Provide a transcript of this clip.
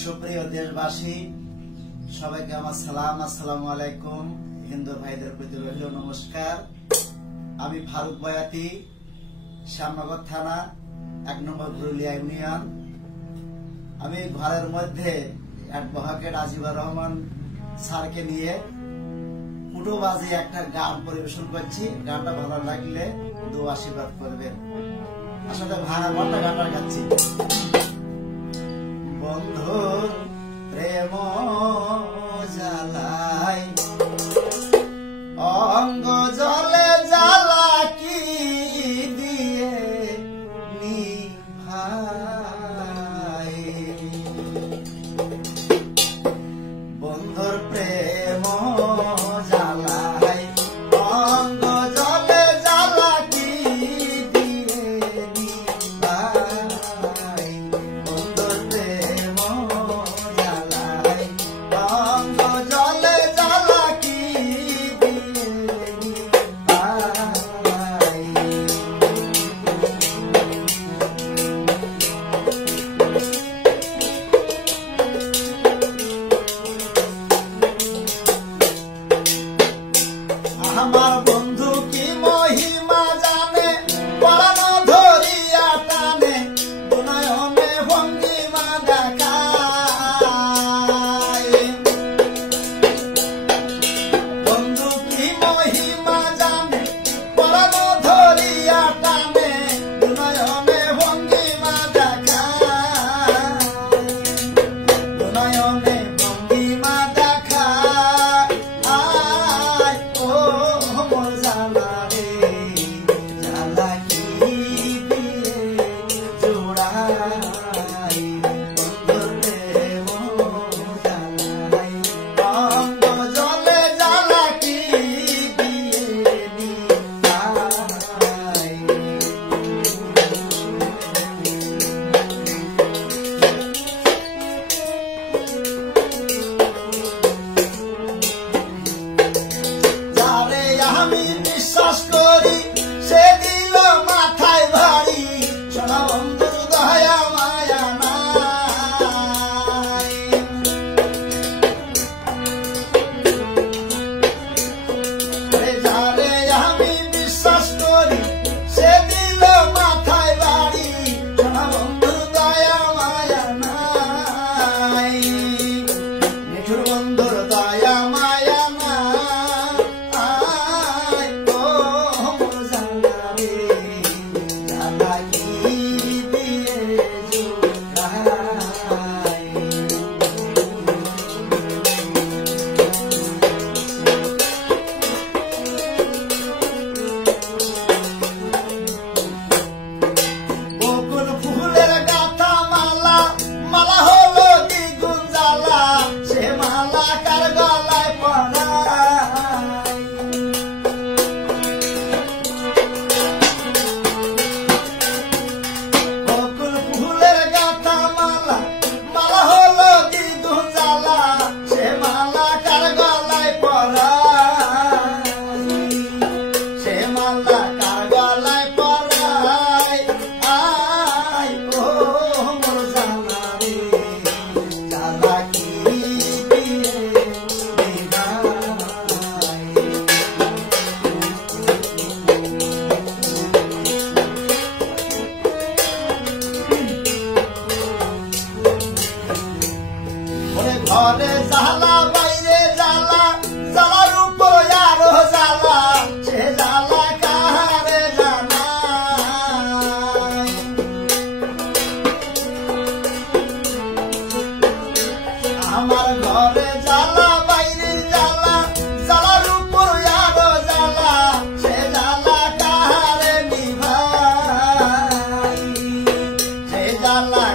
সুপ্রিয় দেশবাসী, সবাইকে আমার সালাম। আসসালামু আলাইকুম। হিন্দু ভাইদের প্রতি রইল নমস্কার। আমি ফারুক বয়াতি, শ্যামনগর থানা, 1 নম্বর পুরুলিয়া ইউনিয়ন। আমি ঘরের মধ্যে অ্যাডভোকেট আজিবুর রহমান স্যারকে নিয়ে পুটোবাজি একটা গান পরিবেশন করছি। গানটা ভালো লাগলে দোয়া আশীর্বাদ করবেন। আসলে ভাঙা ঘরটা গানটা গাচ্ছি। বন্ধু প্রেম জ্বালায় অঙ্গ জলে জ্বালা কি দিয়ে নিভাই, বন্ধুর প্রেম জ্বালায় অঙ্গ জলে জ্বালা কি দিয়ে নিভাই, বন্ধুর প্রেম জ্বালায় অঙ্গ জলে জ্বালা কি দিয়ে নিভাই। আমার বন্ধু কি মহিমা জানে, পরানো ধরিয়া টানে, দুনয়নে ভঙ্গিমা দেখায়। বন্ধু কি মহিমা জানে, পরানো ধরিয়া টানে, দুনয়নে ভঙ্গিমা দেখায়, দুনয়নে ভঙ্গিমা দেখায়। ও মোর জালা রে, জালা কি দিয়ে জোড়াই, বন্ধুর প্রেম জ্বালাই অঙ্গ জলে জ্বালা কি দিয়ে নিভাই। যারে আমি বিশ্বাস করি সে দিল মাথায় ভারী, সোনা বন্ধুর দয়া মায়া নাই। যারে আমি বিশ্বাস করি সে দিল মাথায় ভারী, সোনা বন্ধুর দয়া মায়া নাই। নিঠুর বন্ধুর দয়া মায়া নাই। ও মোর জালা রে, জালা কি দিয়ে জোড়াই। বকুল ফুলের গাথা মালা, মালা হলো দ্বিগুণ জ্বালা, সে মালা কার গলায় পরাই। বকুল ফুলের গাথা মালা, মালা হলো দ্বিগুণ জ্বালা, সে মালা কার গলায় পরাই, সে মালা কার গলায় পরাই। ও মোর জালা রে, জালা কি দিয়ে নিভাই। ওরে ঘরে জ্বালা বাইরে জ্বালা, জ্বালার উপর আরো জ্বালা, সে জ্বালা কাহারে জানাই। আমার ঘরে জ্বালা বাইরে জ্বালা, জ্বালার উপর আরো জ্বালা, সে জ্বালা কাহারে নিভাই, সে জ্বালা